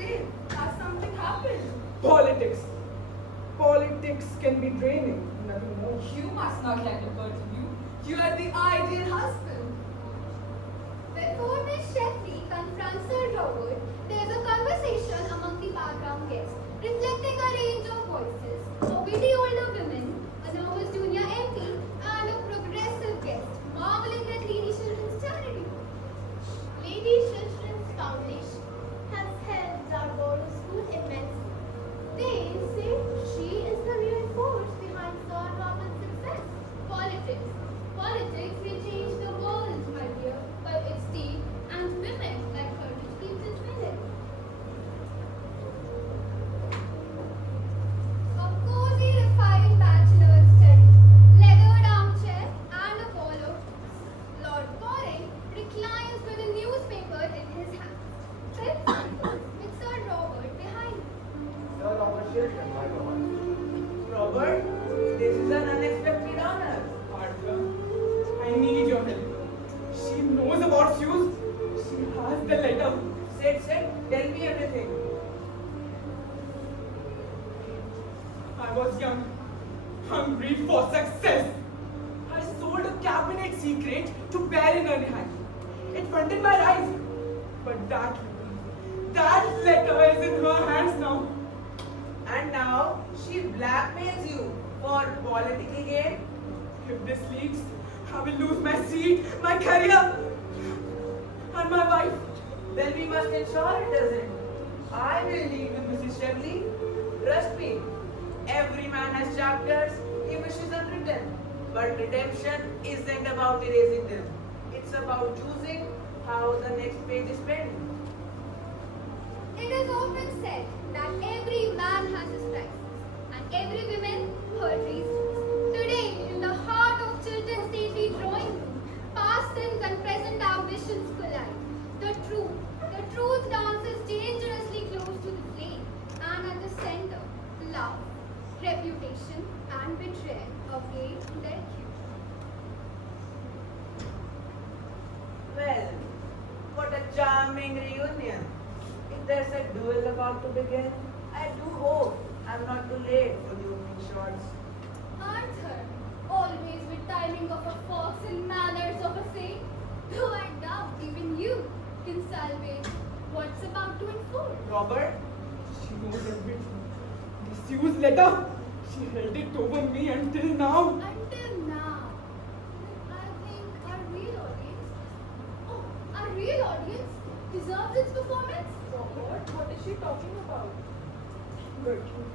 babe, has something happened? Politics. Politics can be draining, nothing more. You must not let it burden you. You are the ideal husband. Before Miss Sheffley confronts Sir Robert, there's a conversation among the background guests, reflecting a range of voices. A witty older woman, a nervous junior MP, and a progressive guest, marveling at Lady Children's charity. Lady Children's Foundation has helped our borough school immensely. They say she is the real force behind Sir Robert's success. Politics. Politics will change the world, my dear, but it's tea and women like her which keeps it winning. A cozy, refined bachelor's study, leathered armchair, and a polo. Lord Goring reclines with a newspaper in his hand. With Sir Robert behind him. Sir Robert Chiltern, my lord. Robert, this is an unexpected honor. Arthur, I need your help. She knows about shoes. She has the letter. Sit, tell me everything. I was young, hungry for success. I sold a cabinet secret to Baron Ernheim. It funded my rise. But that letter is in her hands now. And now she blackmails you for political gain. If this leaks, I will lose my seat, my career, and my wife. Then we must ensure it doesn't. I will leave with Mrs. Shevley. Trust me, every man has chapters he wishes unwritten. But redemption isn't about erasing them. It's about choosing how the next page is penned. It is often said that every man has his prices and every woman her reasons. Today, in the heart of Chiltern's stately drawing room, past sins and present ambitions collide. The truth dances dangerously close to the flame, and at the center, love, reputation, and betrayal await their cue. Well, what a charming reunion. If there's a duel about to begin, I do hope I'm not too late for the opening shots. Arthur, always with timing of a fox and manners of a saint, though I doubt even you can salvage what's about to unfold. Robert, she knows everything. This Sue's letter, she held it over me until now. Until now, I think our real audience deserves its performance. Robert, what is she talking about? Gertrude,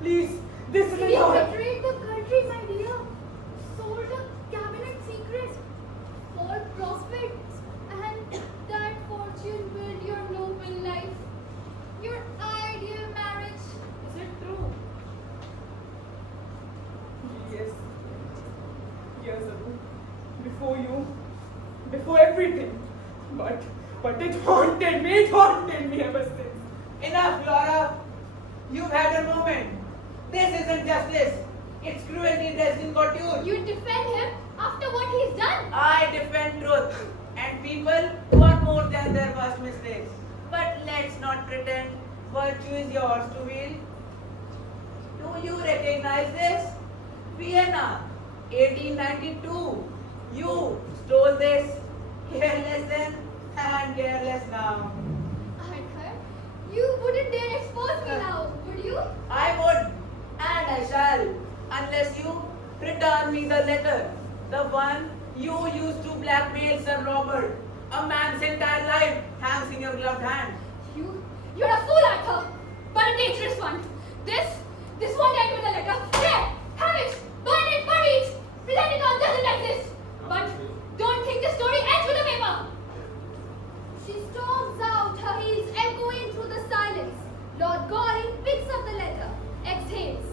please, this isn't You how. betrayed the country, my dear. Sold a cabinet secret for profit, and that fortune built your noble life, your ideal marriage. Is it true? Yes, years ago, before you, before everything. But it haunted me ever since. Enough, Laura. You've had a moment. This isn't justice. It's cruelty dressed in couture. You defend him after what he's done. I defend truth and people who are more than their worst mistakes. But let's not pretend virtue is yours to wield. Do you recognize this? Vienna, 1892. You stole this. Careless then and careless now. Arthur, you wouldn't dare expose me now, would you? I would and I shall unless you return me the letter. The one you used to blackmail Sir Robert. A man's entire life hangs in your gloved hand. You're a fool, Arthur, but a dangerous one. This won't end with a letter. There, have it, burn it, bury it, pretend it all doesn't exist. But don't think the story ends with a paper. She storms out, her heels echoing through the silence. Lord Goring picks up the letter, exhales,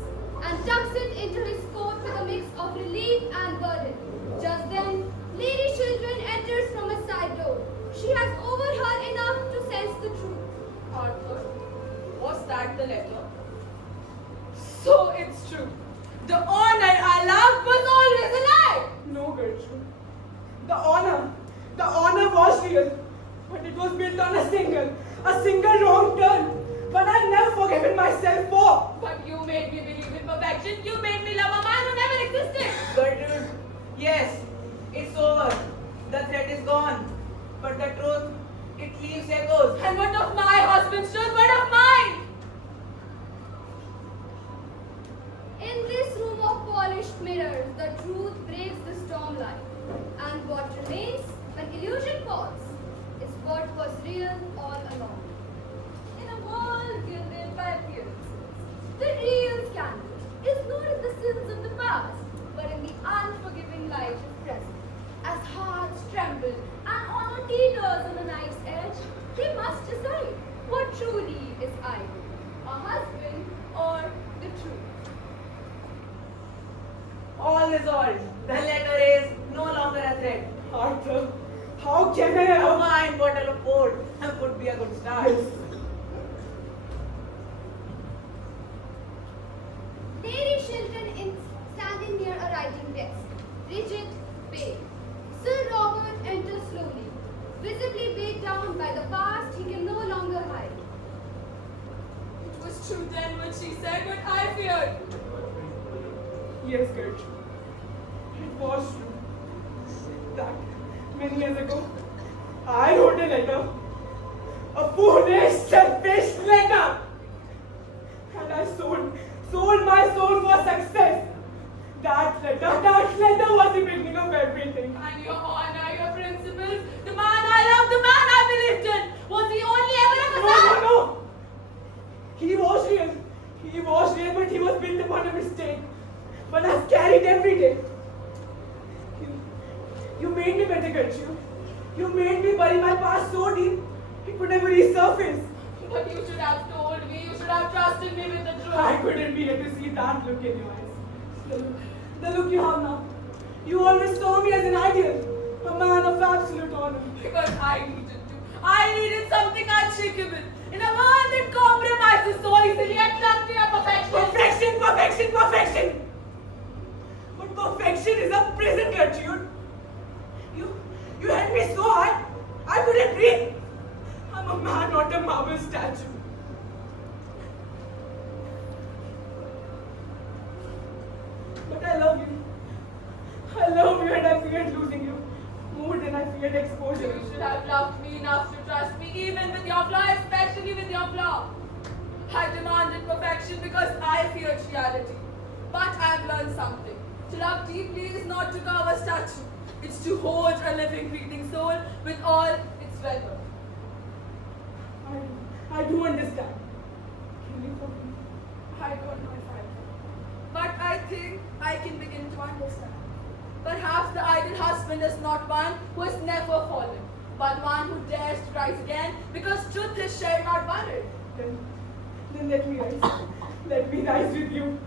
and tucks it into his coat with a mix of relief and burden. Just then, Lady Children enters from a side door. She has overheard enough to sense the truth. Arthur, was that the letter? So it's true. The honor I loved was always a lie. No, Gertrude. The honor was real. But it was built on a single wrong turn. imagined. You made me love a man who never existed. Gertrude, yes, it's over. The threat is gone. But the truth, it leaves echoes. And what of my husband's truth? What of mine? In this room of polished mirrors, the truth breaks the stormlight, and what remains when illusion falls is what was real all along. In a world gilded by appearances, the real scandal is not in the sins of the past, but in the unforgiving light of present. As hearts tremble and honor teeters on a knife's edge, they must decide what truly is idle, a husband or the truth. All resolved. The letter is no longer a threat. Arthur, how can I A ever? fine bottle of port would be a good start. Lady Shilton is standing near a writing desk, rigid, pale. Sir Robert enters slowly, visibly weighed down by the past he can no longer hide. It was true then what she said, what I feared. Yes, Gertrude. It was true. That many years ago, I wrote a letter. A foolish, selfish letter. And I sold my soul for success. That letter was the beginning of everything. And your honor, your principles, the man I love, the man I believed in, was the only ever of a son. No. He was real. He was real, but he was built upon a mistake. But I've carried every day. You made me better, Gertrude. You made me bury my past so deep, it would never resurface. But you should have told me, you should have trusted me with the truth. I couldn't bear to see that look in your eyes. The look you have now. You always saw me as an ideal, a man of absolute honor. Because I needed to. I needed something unshakable. In a world that compromises so easily and nothing of perfection. Perfection! But perfection is a prison, Gertrude. You held me so hard, I couldn't breathe. I'm a man, not a marble statue. But I love you. I love you and I feared losing you more than I feared exposure. You should have loved me enough to trust me, even with your flaw, especially with your flaw. I demanded perfection because I feared reality. But I have learned something. To love deeply is not to carve a statue. It's to hold a living, breathing soul with all its weather. I do understand. Can you forgive me? I don't know if I can. But I think I can begin to understand. Perhaps the ideal husband is not one who has never fallen, but one who dares to rise again because truth is shared, not buried. Then let me rise. Let me rise with you.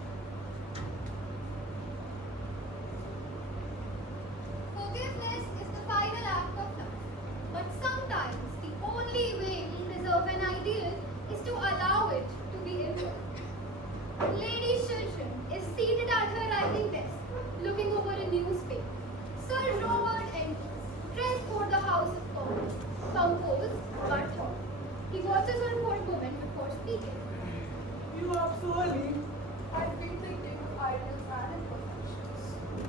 Forgiveness is the final act of love. But sometimes the only way to preserve an ideal is to allow it to be imperfect. Lady Shilton is seated at her writing desk, looking over a newspaper. Sir Robert enters, dressed for the House of Commons, composed but thoughtful. He watches her for a moment before speaking. You are up so early. I've been thinking of ideals and imperfections.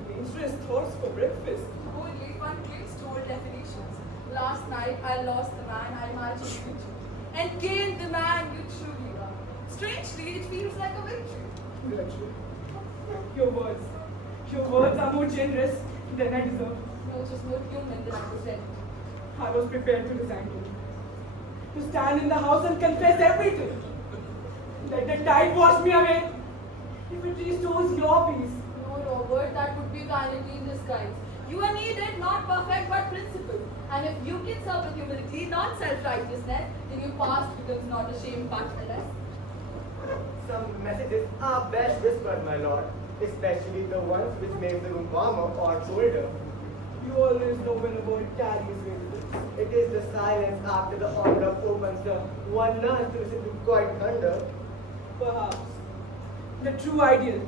Dangerous thoughts for breakfast. Only one gives told definitions. Last night I lost the man I imagined you to, and gained the man you truly are. Strangely, it feels like a victory. Gertrude, your words are more generous than I deserve. No, it was more human than I was ready. I was prepared to resign to stand in the house and confess everything. Let the tide wash me away. If it restores your peace. No, Robert, that would be vanity in disguise. You are needed, not perfect, but principled. And if you can serve with humility, not self-righteousness, then your past becomes not a shame but a lesson. Some messages are best whispered, my lord, especially the ones which make the room warmer or colder. You always know when a word carries weight. It is the silence after the envelope opens the one learns to listen to quiet thunder. Perhaps the true ideal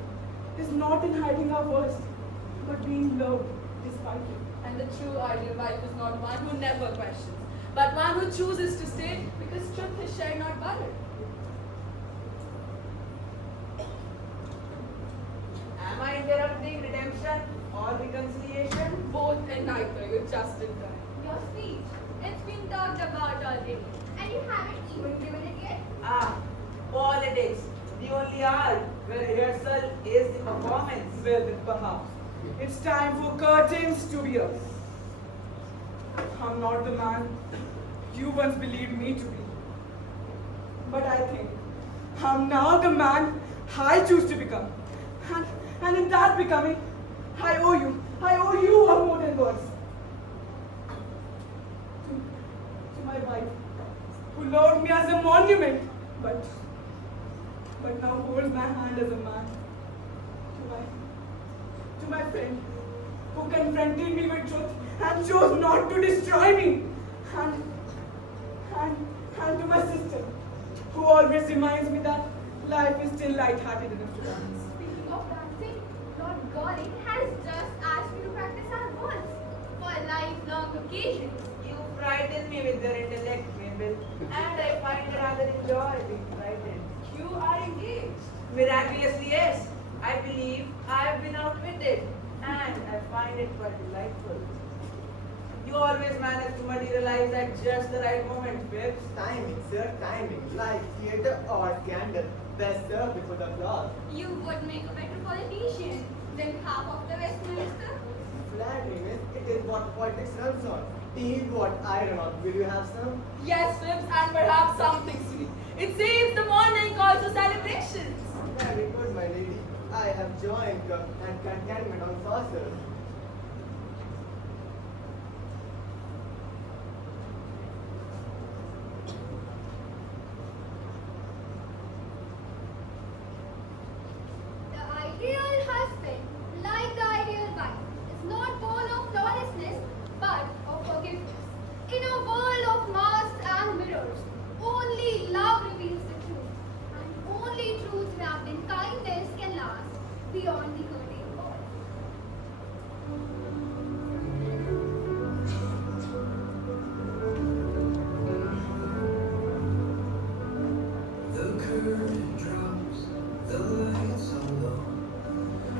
is not in hiding our worst, but being loved despite it. And the true ideal wife is not one who never questions, but one who chooses to stay because truth is shared, not buried. And neither, you're just in time. Your speech, it's been talked about already. And you haven't even given it yet? Ah, politics. The only art where rehearsal is the performance. Well, then perhaps it's time for curtains to be up. I'm not the man you once believed me to be. But I think I'm now the man I choose to become. And in that becoming, I owe you a more than words. To my wife, who loved me as a monument, but now holds my hand as a man. To my friend, who confronted me with truth and chose not to destroy me. And to my sister, who always reminds me that life is still light-hearted enough to dance. Speaking of dancing, Lord Goring has just asked me to practice our waltz for lifelong occasions. You frighten me with your intellect, Mabel, and I find rather enjoy being frightened. You are engaged. Miraculously, yes. I believe I have been outwitted, and I find it quite delightful. You always manage to materialize at just the right moment, Bibbs. Timing, sir, timing. Like theatre or scandal. Best served before the applause. You would make a better politician than half of the Westminster. Flattery, miss. It is what politics runs on. Tea is what I run on. Will you have some? Yes, Phipps, and perhaps something sweet. It seems the morning calls for celebrations. Very good, my lady. I have joy in cup and contentment on saucer. The ideal husband, like the ideal wife, is not born of lawlessness, but of forgiveness. In a world of masks and mirrors, only love reveals the truth, and only truth wrapped in kindness can last beyond the curtain wall. The curtain drops, the lights are low.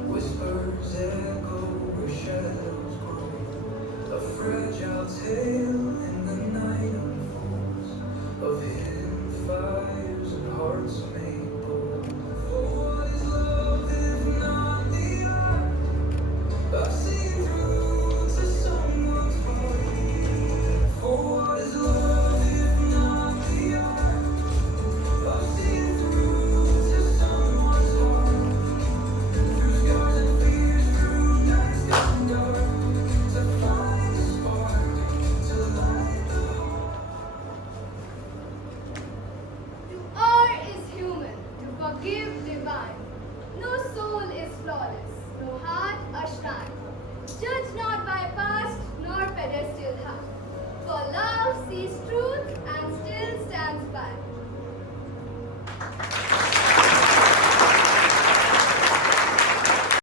Whispers echo where shadows grow. A fragile tale in the night unfolds of hidden fires and hearts made bold. For what is love if not the art of seeing through to someone's heart? For what is love if not the art of seeing through to someone's heart? Through scars and fears, through nights gone dark, to find a spark, to light the heart. To err is human, to forgive divine. No soul is flawless, no heart a shrine. Judge not by past nor pedestal heart, for love sees true